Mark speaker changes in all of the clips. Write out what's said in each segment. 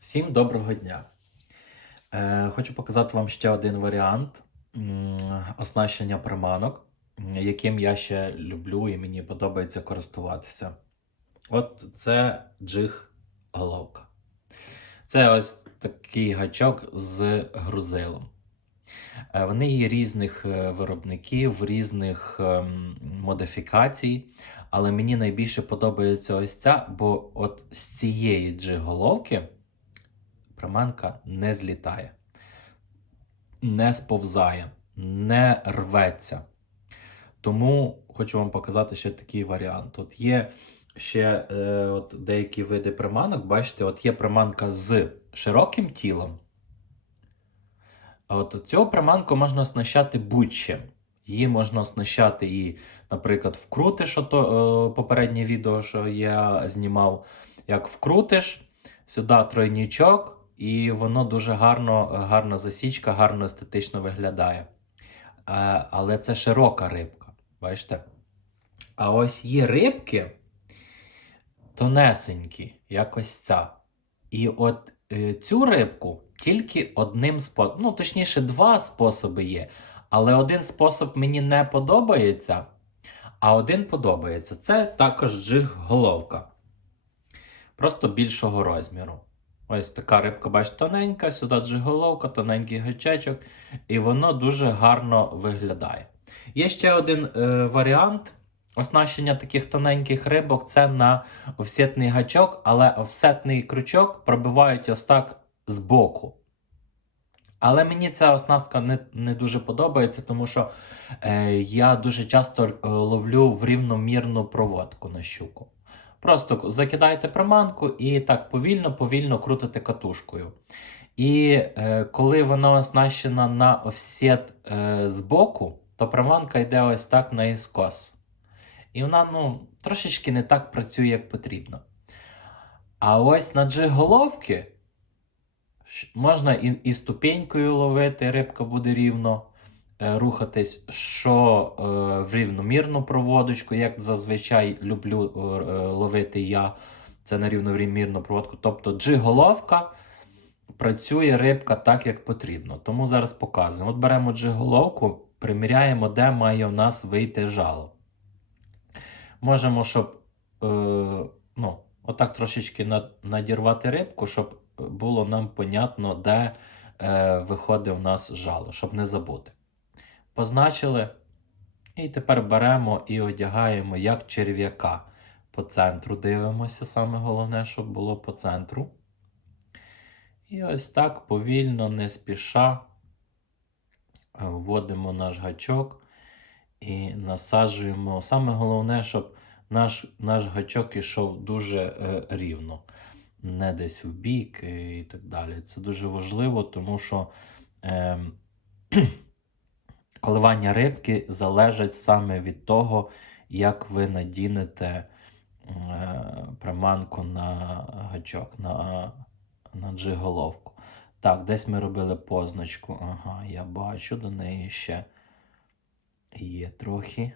Speaker 1: Всім доброго дня! Е, хочу показати вам ще один варіант оснащення приманок, яким я ще люблю і мені подобається користуватися. От це джиг головка. Це ось такий гачок з грузилом. Е, Вони є різних е, виробників, різних ем, модифікацій. Але мені найбільше подобається ось ця, бо от з цієї джиголовки приманка не злітає, не сповзає, не рветься. Тому хочу вам показати ще такий варіант. От є ще е, от деякі види приманок. Бачите, от є приманка з широким тілом. От цю приманку можна оснащати будь-чим. Її можна оснащати і, наприклад, вкрутиш, ото, е, попереднє відео, що я знімав, як вкрутиш, сюди тройнічок, і воно дуже гарно, гарна засічка, гарно естетично виглядає. Е, але це широка рибка, бачите? А ось є рибки тонесенькі, як ось ця. І от е, цю рибку тільки одним способом, ну, точніше, два способи є. Але один спосіб мені не подобається, а один подобається. Це також джиг-головка. Просто більшого розміру. Ось така рибка, бачите, тоненька, сюди джиг-головка, тоненький гачечок, і воно дуже гарно виглядає. Є ще один е, варіант оснащення таких тоненьких рибок це на офсетний гачок, але офсетний крючок пробивають ось так збоку. Але мені ця оснастка не, не дуже подобається, тому що е, я дуже часто е, ловлю в рівномірну проводку на щуку. Просто закидаєте приманку і так повільно-повільно крутите катушкою. І е, коли вона оснащена на офсет е, збоку, то приманка йде ось так наіскос. І вона ну, трошечки не так працює, як потрібно. А ось на джиг-головки Можна і, і ступенькою ловити, рибка буде рівно рухатись, що е, в рівномірну проводочку, як зазвичай люблю е, е, ловити я, це на рівномірну проводку. Тобто джиголовка працює рибка так, як потрібно. Тому зараз показуємо. От беремо джиголовку, приміряємо, де має в нас вийти жало. Можемо, щоб е, ну, отак трошечки надірвати рибку, щоб було нам понятно, де е, виходить у нас жало, щоб не забути. Позначили. І тепер беремо і одягаємо як черв'яка. По центру дивимося, саме головне, щоб було по центру. І ось так повільно, не спіша е, вводимо наш гачок і насаджуємо. Саме головне, щоб наш, наш гачок ішов дуже е, рівно не десь в бік і так далі. Це дуже важливо, тому що е, коливання рибки залежить саме від того, як ви надінете е, приманку на гачок, на, на джиголовку. Так, десь ми робили позначку. Ага, я бачу, до неї ще є трохи.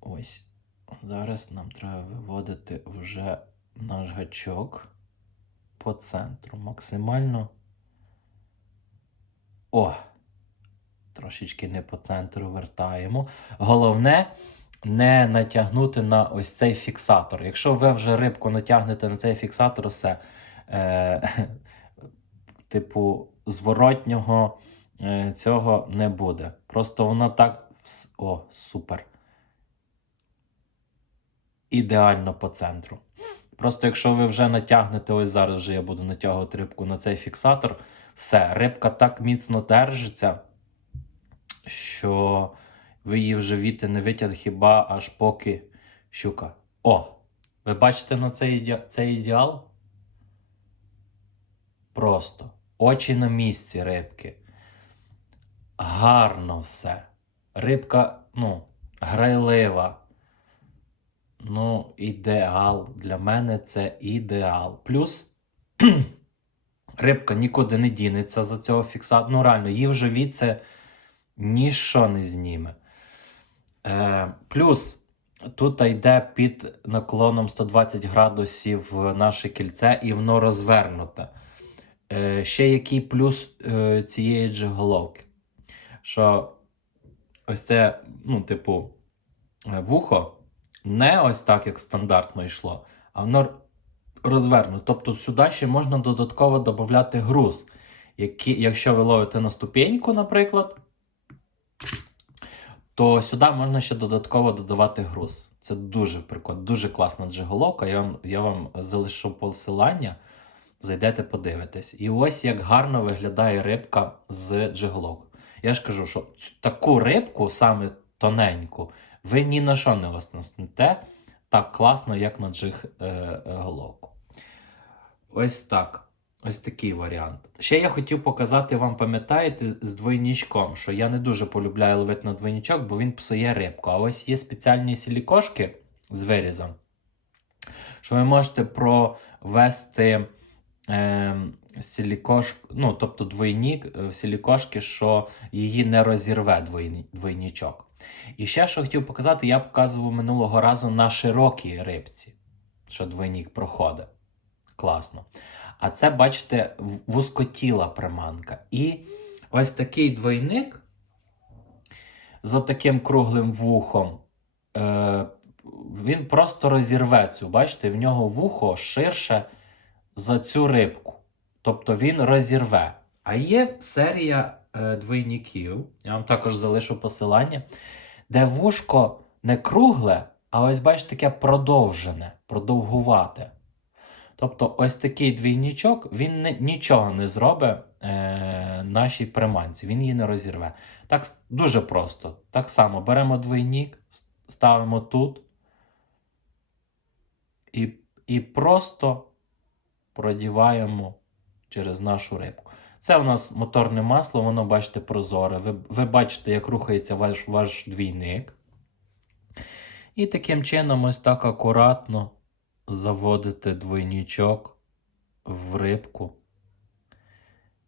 Speaker 1: Ось. Зараз нам треба виводити вже наш гачок по центру. Максимально. О! Трошечки не по центру вертаємо. Головне не натягнути на ось цей фіксатор. Якщо ви вже рибку натягнете на цей фіксатор, все. Е, типу, зворотнього е, цього не буде. Просто воно так. О, супер. Ідеально по центру. Просто якщо ви вже натягнете, ось зараз вже я буду натягувати рибку на цей фіксатор, все, рибка так міцно держиться, що ви її вже віти не витяг хіба аж поки щука. О! Ви бачите на цей, іде... цей ідеал? Просто очі на місці рибки. Гарно все. Рибка, ну, грайлива. Ну, ідеал. Для мене це ідеал. Плюс рибка нікуди не дінеться за цього фіксатора. Ну, реально, її вже від це ніщо не зніме. Е, плюс тут йде під наклоном 120 градусів наше кільце і воно розвернуте. Е, ще який плюс е, цієї джиголовки? Що ось це, ну, типу, е, вухо не ось так, як стандартно йшло, а воно розвернуто. Тобто сюди ще можна додатково додати груз. Які, якщо ви ловите на ступеньку, наприклад, то сюди можна ще додатково додавати груз. Це дуже прикольно, дуже класна джиголовка. Я вам, я вам залишу посилання. Зайдете, подивитесь. І ось як гарно виглядає рибка з джиголовкою. Я ж кажу, що таку рибку, саме тоненьку, ви ні на що не оснастите так класно, як на джиг-головку. Ось так. Ось такий варіант. Ще я хотів показати вам, пам'ятаєте, з двойнічком, що я не дуже полюбляю ловити на двойнічок, бо він псує рибку. А ось є спеціальні сілікошки з вирізом, що ви можете провести е, сілікош, ну, тобто двойнік е, в сілікошки, що її не розірве двойні, двойнічок. І ще що хотів показати, я показував минулого разу на широкій рибці, що двойнік проходить. Класно. А це, бачите, в- вузькотіла приманка. І ось такий двойник з таким круглим вухом. Е, він просто розірве цю. Бачите, в нього вухо ширше за цю рибку. Тобто він розірве. А є серія е, двойників, я вам також залишу посилання, де вушко не кругле, а ось бачите, таке продовжене, продовгувате. Тобто, ось такий двійничок, він не, нічого не зробить е, нашій приманці, він її не розірве. Так дуже просто. Так само беремо двійник, ставимо тут і, і просто продіваємо через нашу рибку. Це у нас моторне масло, воно, бачите, прозоре. Ви, ви бачите, як рухається ваш, ваш двійник. І таким чином, ось так акуратно заводите двойничок в рибку.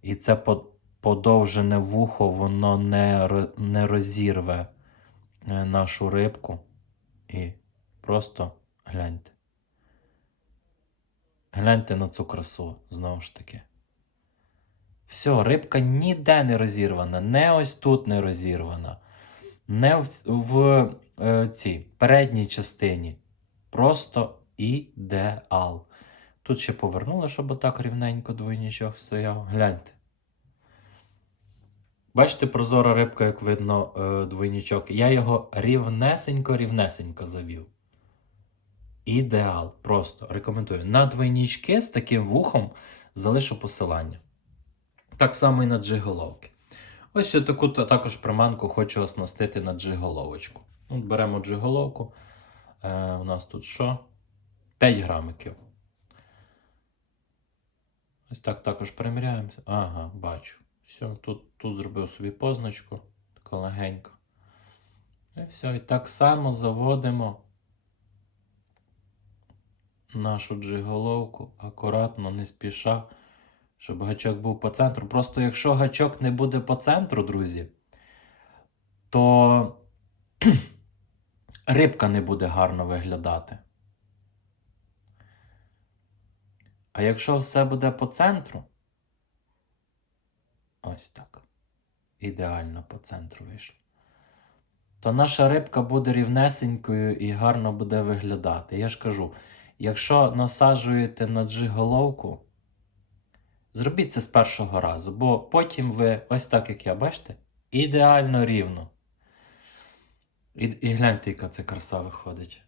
Speaker 1: І це подовжене вухо, воно не, не розірве е, нашу рибку. І просто гляньте. Гляньте на цю красу, знову ж таки. Все, рибка ніде не розірвана, не ось тут не розірвана, не в, в е, цій передній частині. Просто ідеал. Тут ще повернули, щоб отак рівненько двойничок стояв. Гляньте. Бачите, прозора рибка, як видно, е, двойничок. Я його рівнесенько-рівнесенько завів. Ідеал. Просто рекомендую. На двойнички з таким вухом залишу посилання. Так само і на джиголовки. Ось ще таку також приманку хочу оснастити на джиголовочку. От беремо джиголовку. Е, у нас тут що? 5 грамиків. Ось так також приміряємося. Ага, бачу. Все, тут, тут зробив собі позначку. Тако легенько. І все, і так само заводимо нашу джиголовку акуратно, не спіша, щоб гачок був по центру. Просто якщо гачок не буде по центру, друзі, то рибка не буде гарно виглядати. А якщо все буде по центру, ось так. Ідеально по центру вийшло. То наша рибка буде рівнесенькою і гарно буде виглядати. Я ж кажу, якщо насаджуєте на джиголовку, зробіть це з першого разу, бо потім ви, ось так як я, бачите, ідеально рівно. І, і гляньте, яка це краса виходить.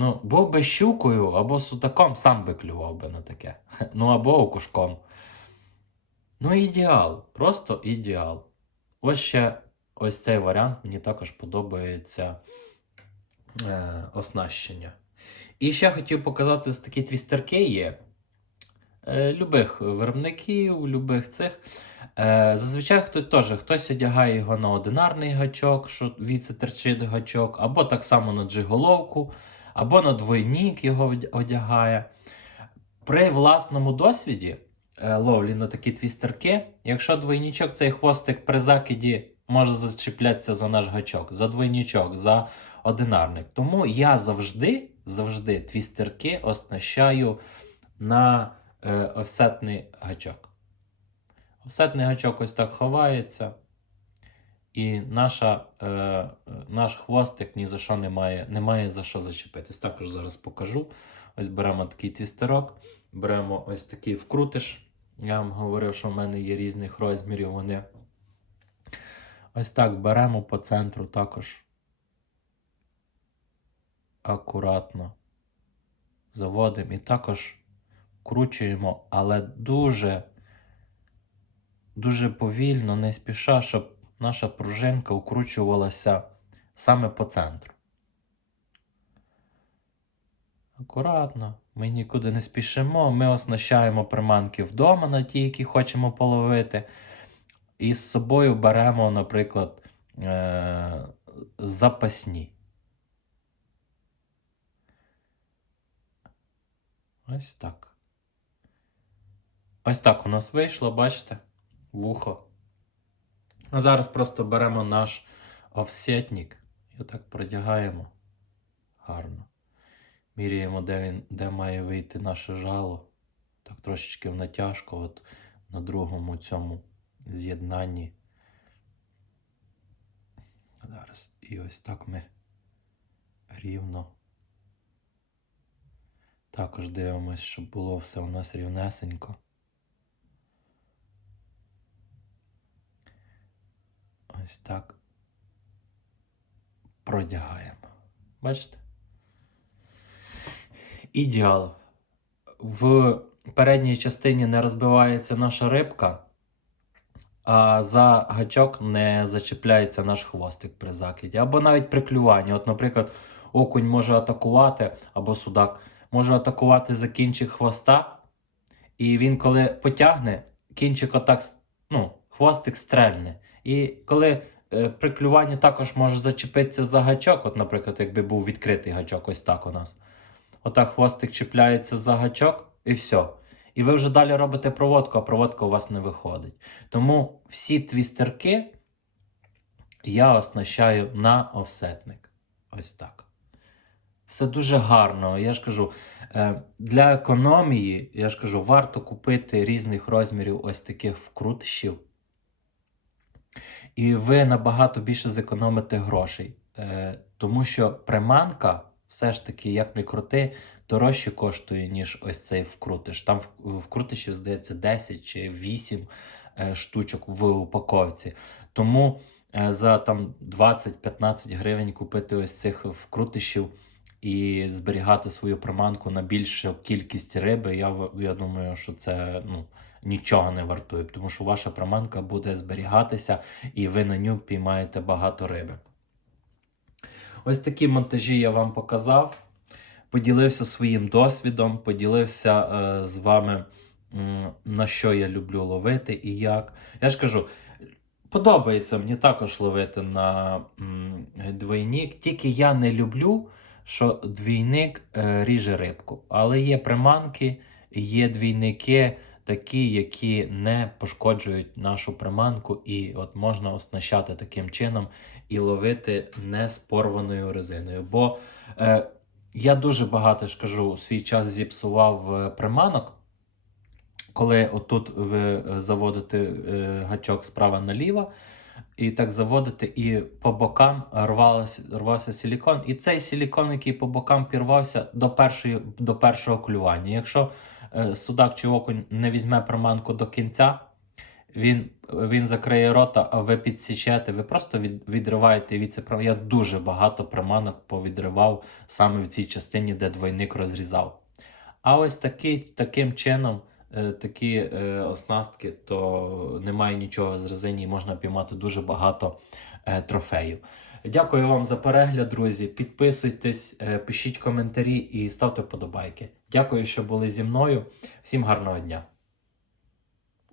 Speaker 1: Ну, був би щукою або сутаком, сам би клював би на таке. Ну або окушком. Ну, ідеал, просто ідеал. Ось ще ось цей варіант мені також подобається е, оснащення. І ще хотів показати ось такі твістерки є. Е, любих виробників, любих цих. Е, зазвичай хто, теж, хтось одягає його на одинарний гачок, що віце терчить гачок, або так само на джиголовку, або на двойнік його одягає. При власному досвіді е, ловлі на такі твістерки, якщо двойнічок цей хвостик при закиді може зачіплятися за наш гачок, за двойнічок, за одинарник. Тому я завжди, завжди твістерки оснащаю на е, офсетний гачок. Офсетний гачок ось так ховається. І наша, е, наш хвостик ні за що не має, не має за що зачепитись. Також зараз покажу. Ось беремо такий твістерок, беремо ось такий вкрутиш. Я вам говорив, що в мене є різних розмірів. Вони ось так беремо по центру також акуратно заводимо і також вкручуємо, але дуже, дуже повільно, не спіша, щоб наша пружинка укручувалася саме по центру. Акуратно, ми нікуди не спішимо, ми оснащаємо приманки вдома на ті, які хочемо половити. І з собою беремо, наприклад, е- запасні. Ось так. Ось так у нас вийшло, бачите? Вухо. А зараз просто беремо наш офсетник і так продягаємо гарно. Міряємо, де, він, де має вийти наше жало. Так трошечки в натяжку, от на другому цьому з'єднанні. Зараз. І ось так ми рівно. Також дивимось, щоб було все у нас рівнесенько. Ось так продягаємо. Бачите? Ідеал. В передній частині не розбивається наша рибка, а за гачок не зачіпляється наш хвостик при закиді. Або навіть при клюванні. От, наприклад, окунь може атакувати, або судак може атакувати за кінчик хвоста. І він, коли потягне, кінчик отак, ну, хвостик стрельне. І коли е, при клюванні також може зачепитися за гачок, от, наприклад, якби був відкритий гачок, ось так у нас. Отак хвостик чіпляється за гачок, і все. І ви вже далі робите проводку, а проводка у вас не виходить. Тому всі твістерки я оснащаю на офсетник. Ось так. Все дуже гарно. Я ж кажу, е, для економії, я ж кажу, варто купити різних розмірів ось таких вкрутишів. І ви набагато більше зекономите грошей. Е, Тому що приманка, все ж таки, як не крути, дорожче коштує, ніж ось цей вкрутиш. Там вкрутишів, здається, 10 чи 8 е, штучок в упаковці. Тому е, за там 20-15 гривень купити ось цих вкрутишів і зберігати свою приманку на більшу кількість риби, я, я думаю, що це ну, нічого не вартує, тому що ваша приманка буде зберігатися і ви на ню піймаєте багато риби. Ось такі монтажі я вам показав. Поділився своїм досвідом, поділився е, з вами, м, на що я люблю ловити і як. Я ж кажу, подобається мені також ловити на м, двойник, тільки я не люблю, що двійник е, ріже рибку. Але є приманки, є двійники такі, які не пошкоджують нашу приманку, і от можна оснащати таким чином і ловити не з порваною резиною. Бо е, я дуже багато ж кажу, свій час зіпсував е, приманок. Коли отут ви е, заводите е, гачок справа наліво, і так заводите, і по бокам рвалося, рвався силікон. І цей силікон, який по бокам пірвався до, першої, до першого клювання. Якщо судак чи окунь не візьме приманку до кінця, він, він закриє рота, а ви підсічете, ви просто від, відриваєте від це. Я дуже багато приманок повідривав саме в цій частині, де двойник розрізав. А ось такий, таким чином, е, такі е, оснастки, то немає нічого з резині, можна піймати дуже багато е, трофеїв. Дякую вам за перегляд, друзі. Підписуйтесь, е, пишіть коментарі і ставте вподобайки. Дякую, що були зі мною. Всім гарного дня!